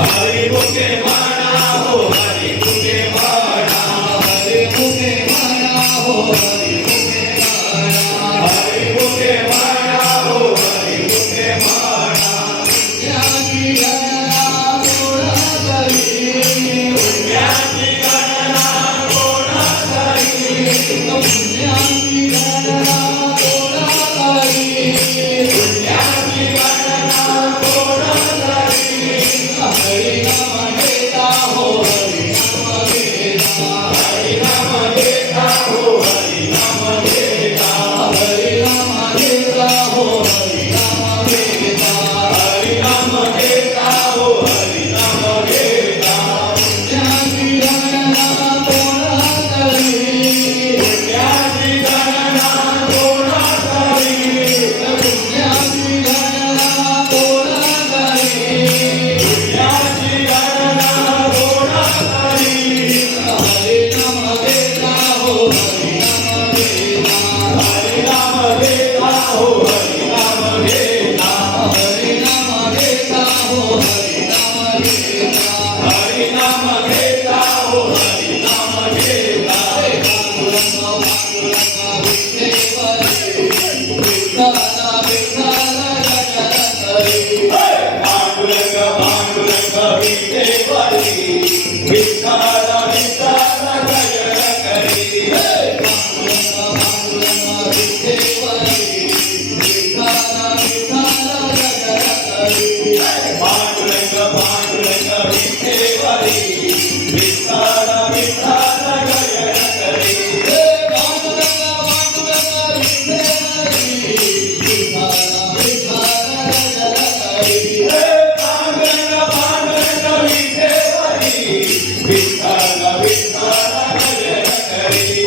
हरी मुखे म्हणा हो हरी मुखे म्हणा हरी मुखे म्हणा हो हरी मुखे म्हणा हरी मुखे म्हणा हो हरी मुखे म्हणा पुण्याची गणना कोणा करी पुण्याची गणना कोणा करी पुण्याची गणना कोणा करी पुण्याची गणना कोणा करी हरि नाम घेता हो हरि नाम घेता हरि नाम घेता हो हरि नाम घेता हरि नाम घेता हो हरि नाम घेता हरि नाम घेता हो हरि नाम घेता पुण्याची गणना कोणा करी पुण्याची गणना कोणा करी पुण्याची गणना कोणा करी पुण्याची गणना कोणा करी हरि नाम घेता हो हरि नाम घेता हरि नाम घेता हो हरि नाम घेता हरि नाम घेता हो हरि नाम घेता हरि नाम घेता हो हरि नाम घेता पांडुरंग पांडुरंग विठ्ठल विठ्ठल विठ्ठल गजर करी पांडुरंग पांडुरंग विठ्ठल विठ्ठल विठ्ठल गजर करी पांडुरंग पांडुरंग विठ्ठल विठ्ठल विठ्ठल गजर करी पांडुरंग पांडुरंग विठ्ठल विठ्ठल विठ्ठल गजर करी पांडुरंग पांडुरंग विठ्ठल विठ्ठल विठ्ठल गजर करी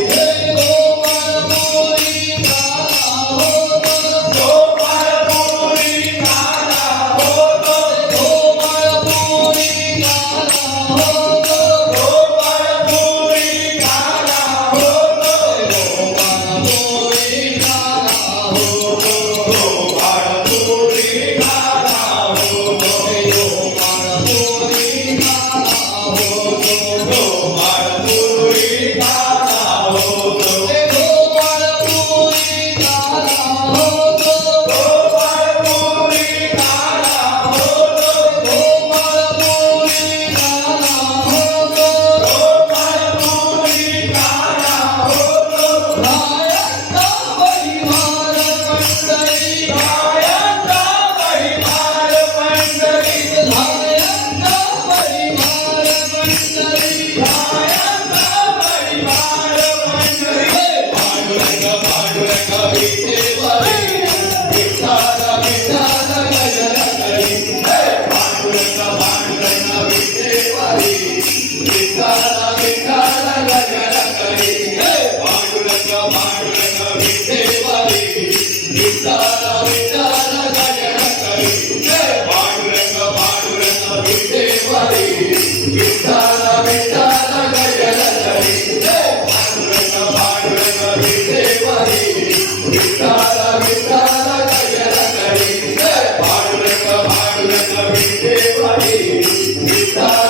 गोपाळ मोरी काला होतो गोपाळ मोरी काला होतो गोपाळ मोरी काला होतो गोपाळ मोरी काला होतो गोपाळ मोरी काला होतो गोपाळ मोरी काला होतो गोपाळ मोरी काला होतो गोपाळ मोरी काला होतो गोपाळ मोरी काला होतो गोपाळ मोरी काला होतो गोपाळ मोरी काला होतो गोपाळ मोरी काला होतो गायका परिवार पंढरी गायका परिवार पंढरी गायका परिवार पंढरी गायका परिवार पंढरी पांडुरंग पांडुरंग विठ्ठल विठ्ठल विठ्ठल गजर करी पांडुरंग पांडुरंग विठ्ठल विठ्ठल विठ्ठल गजर करी पांडुरंग पांडुरंग विठ्ठल विठ्ठल विठ्ठल गजर करी पांडुरंग पांडुरंग विठ्ठल विठ्ठल विठ्ठल गजर करी पांडुरंग पांडुरंग विठ्ठल विठ्ठल विठ्ठल गजर करी पांडुरंग पांडुरंग विठ्ठल विठ्ठल